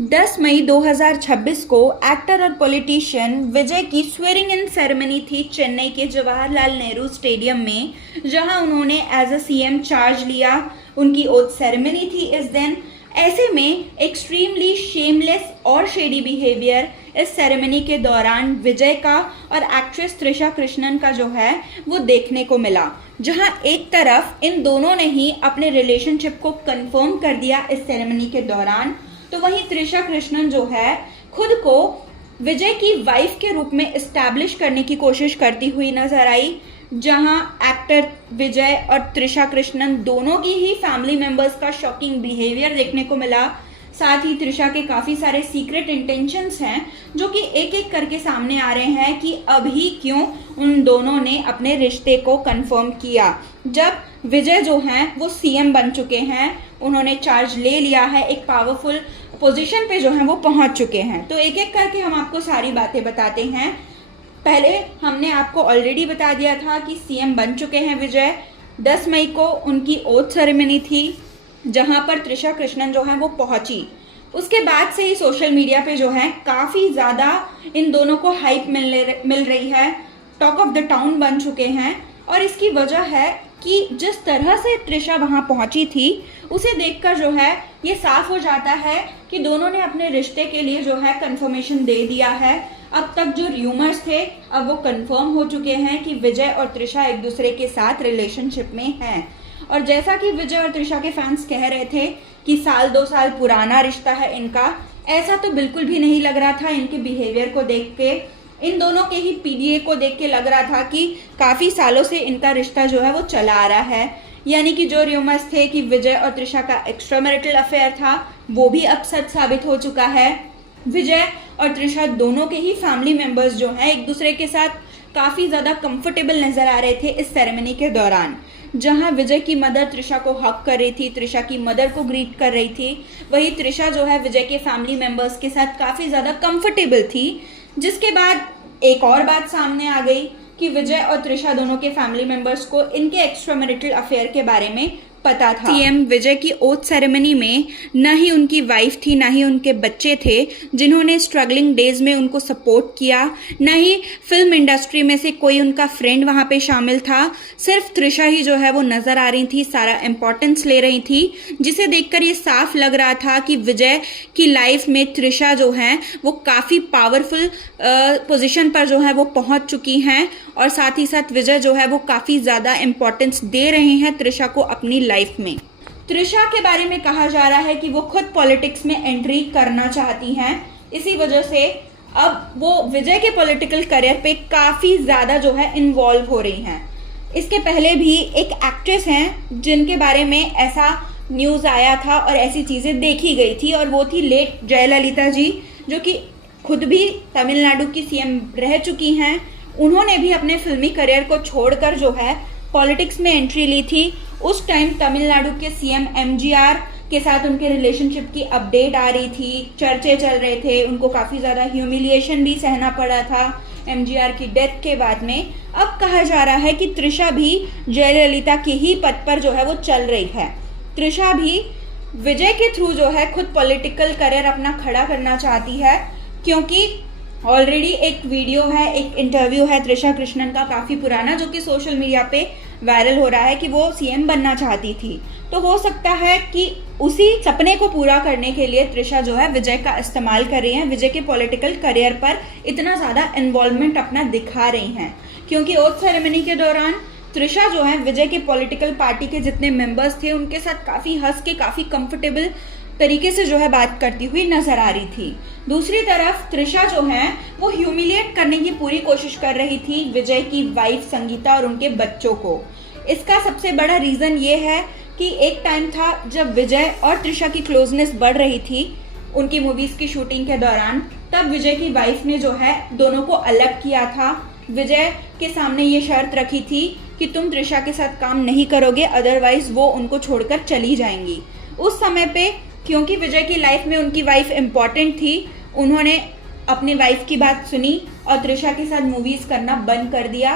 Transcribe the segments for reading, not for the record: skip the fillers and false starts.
10 मई 2026 को एक्टर और पॉलिटिशियन विजय की स्वेरिंग इन सेरेमनी थी चेन्नई के जवाहरलाल नेहरू स्टेडियम में, जहां उन्होंने एज अ सीएम चार्ज लिया। उनकी ओथ सेरेमनी थी इस दिन। ऐसे में एक्सट्रीमली शेमलेस और शेडी बिहेवियर इस सेरेमनी के दौरान विजय का और एक्ट्रेस त्रिशा कृष्णन का जो है वो देखने को मिला, जहां एक तरफ इन दोनों ने ही अपने रिलेशनशिप को कंफर्म कर दिया इस सेरेमनी के दौरान, तो वहीं त्रिशा कृष्णन जो है खुद को विजय की वाइफ के रूप में इस्टेब्लिश करने की कोशिश करती हुई नजर आई, जहां एक्टर विजय और त्रिशा कृष्णन दोनों की ही फैमिली मेंबर्स का शॉकिंग बिहेवियर देखने को मिला। साथ ही त्रिशा के काफ़ी सारे सीक्रेट इंटेंशंस हैं जो कि एक एक करके सामने आ रहे हैं कि अभी क्यों उन दोनों ने अपने रिश्ते को कंफर्म किया, जब विजय जो हैं वो सीएम बन चुके हैं, उन्होंने चार्ज ले लिया है, एक पावरफुल पोजीशन पे जो है वो पहुंच चुके हैं। तो एक एक करके हम आपको सारी बातें बताते हैं। पहले हमने आपको ऑलरेडी बता दिया था कि सीएम बन चुके हैं विजय। 10 मई को उनकी ओथ सेरेमनी थी जहां पर त्रिशा कृष्णन जो है वो पहुंची। उसके बाद से ही सोशल मीडिया पे जो है काफ़ी ज़्यादा इन दोनों को हाइप मिल रही है, टॉक ऑफ द टाउन बन चुके हैं। और इसकी वजह है कि जिस तरह से त्रिशा वहां पहुंची थी उसे देखकर जो है ये साफ हो जाता है कि दोनों ने अपने रिश्ते के लिए जो है कंफर्मेशन दे दिया है। अब तक जो र्यूमर्स थे अब वो कंफर्म हो चुके हैं कि विजय और त्रिशा एक दूसरे के साथ रिलेशनशिप में हैं। और जैसा कि विजय और त्रिशा के फैंस कह रहे थे कि 1-2 साल पुराना रिश्ता है इनका, ऐसा तो बिल्कुल भी नहीं लग रहा था। इनके बिहेवियर को देख के, इन दोनों के ही पीडीए को देख के लग रहा था कि काफ़ी सालों से इनका रिश्ता जो है वो चला आ रहा है। यानी कि जो र्यूमर्स थे कि विजय और त्रिशा का एक्स्ट्रा मैरिटल अफेयर था वो भी अब सच साबित हो चुका है। विजय और त्रिशा दोनों के ही फैमिली मेंबर्स जो हैं एक दूसरे के साथ काफ़ी ज़्यादा कंफर्टेबल नज़र आ रहे थे इस सेरेमनी के दौरान, जहां विजय की मदर त्रिशा को हक कर रही थी, त्रिशा की मदर को ग्रीट कर रही थी। वही त्रिशा जो है विजय के फैमिली मेंबर्स के साथ काफ़ी ज़्यादा कंफर्टेबल थी। जिसके बाद एक और बात सामने आ गई कि विजय और त्रिशा दोनों के फैमिली मेंबर्स को इनके एक्स्ट्रा मैरिटल अफेयर के बारे में पता था। सीएम विजय की ओथ सेरेमनी में न ही उनकी वाइफ थी, ना ही उनके बच्चे थे जिन्होंने स्ट्रगलिंग डेज में उनको सपोर्ट किया, न ही फिल्म इंडस्ट्री में से कोई उनका फ्रेंड वहाँ पे शामिल था। सिर्फ त्रिशा ही जो है वो नज़र आ रही थी, सारा इम्पोर्टेंस ले रही थी, जिसे देखकर ये साफ लग रहा था कि विजय की लाइफ में त्रिशा जो हैं वो काफ़ी पावरफुल पोजिशन पर जो है वो पहुँच चुकी हैं। और साथ ही साथ विजय जो है वो काफ़ी ज़्यादा इम्पोर्टेंस दे रहे हैं त्रिशा को अपनी लाइफ में। त्रिशा के बारे में कहा जा रहा है कि वो खुद पॉलिटिक्स में एंट्री करना चाहती हैं, इसी वजह से अब वो विजय के पॉलिटिकल करियर पे काफ़ी ज़्यादा जो है इन्वॉल्व हो रही हैं। इसके पहले भी एक एक्ट्रेस हैं जिनके बारे में ऐसा न्यूज़ आया था और ऐसी चीज़ें देखी गई थी, और वो थी लेट जयललिता जी, जो कि खुद भी तमिलनाडु की सीएम रह चुकी हैं। उन्होंने भी अपने फिल्मी करियर को छोड़कर जो है पॉलिटिक्स में एंट्री ली थी। उस टाइम तमिलनाडु के सीएम एमजीआर के साथ उनके रिलेशनशिप की अपडेट आ रही थी, चर्चे चल रहे थे, उनको काफ़ी ज़्यादा ह्यूमिलिएशन भी सहना पड़ा था एमजीआर की डेथ के बाद में। अब कहा जा रहा है कि त्रिशा भी जयललिता के ही पद पर जो है वो चल रही है। त्रिशा भी विजय के थ्रू जो है खुद पॉलिटिकल करियर अपना खड़ा करना चाहती है, क्योंकि ऑलरेडी एक वीडियो है, एक इंटरव्यू है त्रिशा कृष्णन का काफ़ी पुराना, जो कि सोशल मीडिया पे वायरल हो रहा है कि वो सीएम बनना चाहती थी। तो हो सकता है कि उसी सपने को पूरा करने के लिए त्रिशा जो है विजय का इस्तेमाल कर रही हैं, विजय के पॉलिटिकल करियर पर इतना ज़्यादा इन्वॉल्वमेंट अपना दिखा रही हैं। क्योंकि ओथ सेरेमनी के दौरान त्रिशा जो है विजय के पॉलिटिकल पार्टी के जितने मेंबर्स थे उनके साथ काफ़ी हंस के, काफ़ी कंफर्टेबल तरीके से जो है बात करती हुई नजर आ रही थी। दूसरी तरफ त्रिशा जो है वो ह्यूमिलिएट करने की पूरी कोशिश कर रही थी विजय की वाइफ संगीता और उनके बच्चों को। इसका सबसे बड़ा रीज़न ये है कि एक टाइम था जब विजय और त्रिशा की क्लोजनेस बढ़ रही थी उनकी मूवीज़ की शूटिंग के दौरान, तब विजय की वाइफ ने जो है दोनों को अलग किया था। विजय के सामने ये शर्त रखी थी कि तुम त्रिशा के साथ काम नहीं करोगे, अदरवाइज वो उनको छोड़कर चली जाएंगी। उस समय पे क्योंकि विजय की लाइफ में उनकी वाइफ इम्पॉर्टेंट थी, उन्होंने अपनी वाइफ की बात सुनी और त्रिशा के साथ मूवीज़ करना बंद कर दिया।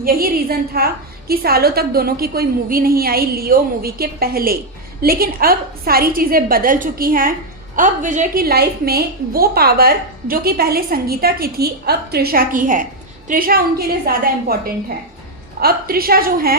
यही रीज़न था कि सालों तक दोनों की कोई मूवी नहीं आई लियो मूवी के पहले। लेकिन अब सारी चीज़ें बदल चुकी हैं। अब विजय की लाइफ में वो पावर जो कि पहले संगीता की थी अब त्रिशा की है। त्रिशा उनके लिए ज़्यादा इम्पोर्टेंट है। अब त्रिशा जो है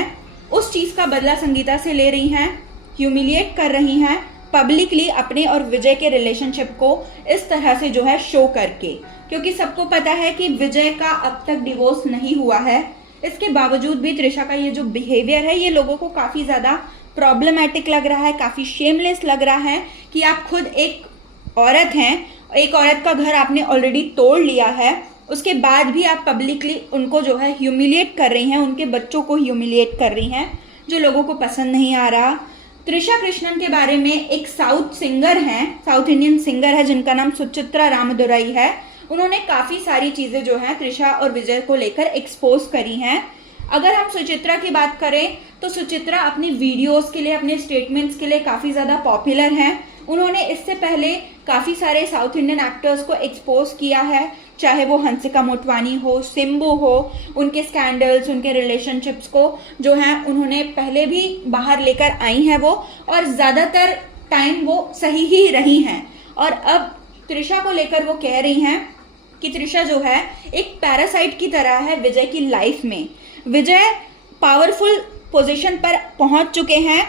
उस चीज़ का बदला संगीता से ले रही हैं, ह्यूमिलिएट कर रही हैं पब्लिकली अपने और विजय के रिलेशनशिप को इस तरह से जो है शो करके, क्योंकि सबको पता है कि विजय का अब तक डिवोर्स नहीं हुआ है। इसके बावजूद भी त्रिशा का ये जो बिहेवियर है ये लोगों को काफ़ी ज़्यादा प्रॉब्लमैटिक लग रहा है, काफ़ी शेमलेस लग रहा है कि आप खुद एक औरत हैं, एक औरत का घर आपने ऑलरेडी तोड़ लिया है, उसके बाद भी आप पब्लिकली उनको जो है ह्यूमिलिएट कर रही हैं, उनके बच्चों को ह्यूमिलिएट कर रही हैं, जो लोगों को पसंद नहीं आ रहा। त्रिशा कृष्णन के बारे में एक साउथ सिंगर हैं, साउथ इंडियन सिंगर है जिनका नाम सुचित्रा रामदुराई है। उन्होंने काफ़ी सारी चीज़ें जो हैं त्रिशा और विजय को लेकर एक्सपोज करी हैं। अगर हम सुचित्रा की बात करें तो सुचित्रा अपनी वीडियोस के लिए, अपने स्टेटमेंट्स के लिए काफ़ी ज़्यादा पॉपुलर हैं। उन्होंने इससे पहले काफ़ी सारे साउथ इंडियन एक्टर्स को एक्सपोज किया है, चाहे वो हंसिका मोटवानी हो, सिम्बू हो, उनके स्कैंडल्स, उनके रिलेशनशिप्स को जो हैं उन्होंने पहले भी बाहर लेकर आई हैं वो, और ज़्यादातर टाइम वो सही ही रही हैं। और अब त्रिशा को लेकर वो कह रही हैं कि त्रिशा जो है एक पैरासाइट की तरह है विजय की लाइफ में। विजय पावरफुल पोजीशन पर पहुंच चुके हैं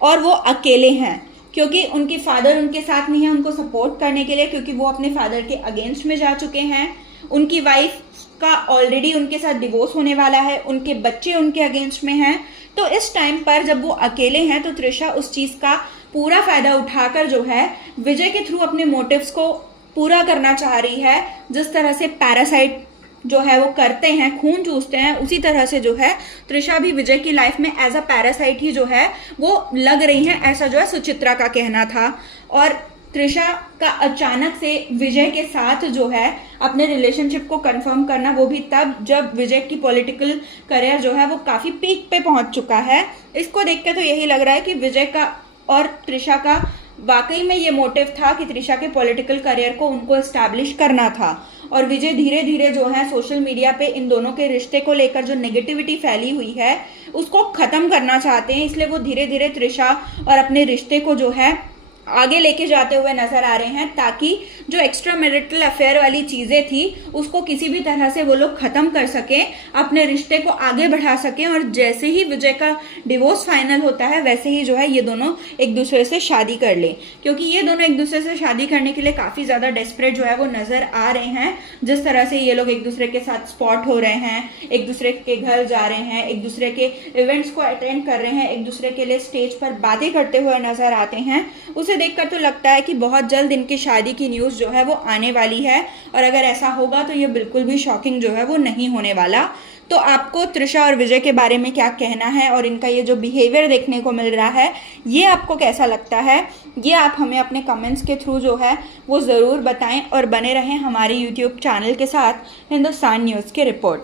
और वो अकेले हैं, क्योंकि उनके फादर उनके साथ नहीं है उनको सपोर्ट करने के लिए, क्योंकि वो अपने फादर के अगेंस्ट में जा चुके हैं। उनकी वाइफ का ऑलरेडी उनके साथ डिवोर्स होने वाला है, उनके बच्चे उनके अगेंस्ट में हैं। तो इस टाइम पर जब वो अकेले हैं तो त्रिशा उस चीज़ का पूरा फ़ायदा उठाकर जो है विजय के थ्रू अपने मोटिव्स को पूरा करना चाह रही है। जिस तरह से पैरासाइट जो है वो करते हैं, खून चूसते हैं, उसी तरह से जो है त्रिशा भी विजय की लाइफ में एज अ पैरासाइट ही जो है वो लग रही हैं, ऐसा जो है सुचित्रा का कहना था। और त्रिशा का अचानक से विजय के साथ जो है अपने रिलेशनशिप को कंफर्म करना, वो भी तब जब विजय की पॉलिटिकल करियर जो है वो काफ़ी पीक पे पहुंच चुका है। इसको देख के तो यही लग रहा है कि विजय का और त्रिशा का वाकई में ये मोटिव था कि त्रिशा के पॉलिटिकल करियर को उनको एस्टैब्लिश करना था। और विजय धीरे धीरे जो है सोशल मीडिया पे इन दोनों के रिश्ते को लेकर जो नेगेटिविटी फैली हुई है उसको ख़त्म करना चाहते हैं, इसलिए वो धीरे धीरे त्रिशा और अपने रिश्ते को जो है आगे लेके जाते हुए नजर आ रहे हैं, ताकि जो एक्स्ट्रा मैरिटल अफेयर वाली चीज़ें थी उसको किसी भी तरह से वो लोग ख़त्म कर सकें, अपने रिश्ते को आगे बढ़ा सकें। और जैसे ही विजय का डिवोर्स फाइनल होता है वैसे ही जो है ये दोनों एक दूसरे से शादी कर लें, क्योंकि ये दोनों एक दूसरे से शादी करने के लिए काफ़ी ज़्यादा डेस्परेट जो है वो नज़र आ रहे हैं। जिस तरह से ये लोग एक दूसरे के साथ स्पॉट हो रहे हैं, एक दूसरे के घर जा रहे हैं, एक दूसरे के इवेंट्स को अटेंड कर रहे हैं, एक दूसरे के लिए स्टेज पर बातें करते हुए नजर आते हैं, उसे देखकर तो लगता है कि बहुत जल्द इनकी शादी की न्यूज़ जो है वो आने वाली है। और अगर ऐसा होगा तो ये बिल्कुल भी शॉकिंग जो है वो नहीं होने वाला। तो आपको त्रिशा और विजय के बारे में क्या कहना है और इनका ये जो बिहेवियर देखने को मिल रहा है ये आपको कैसा लगता है, ये आप हमें अपने कमेंट्स के थ्रू जो है वो ज़रूर बताएं। और बने रहें हमारे यूट्यूब चैनल के साथ हिंदुस्तान न्यूज़ की रिपोर्ट।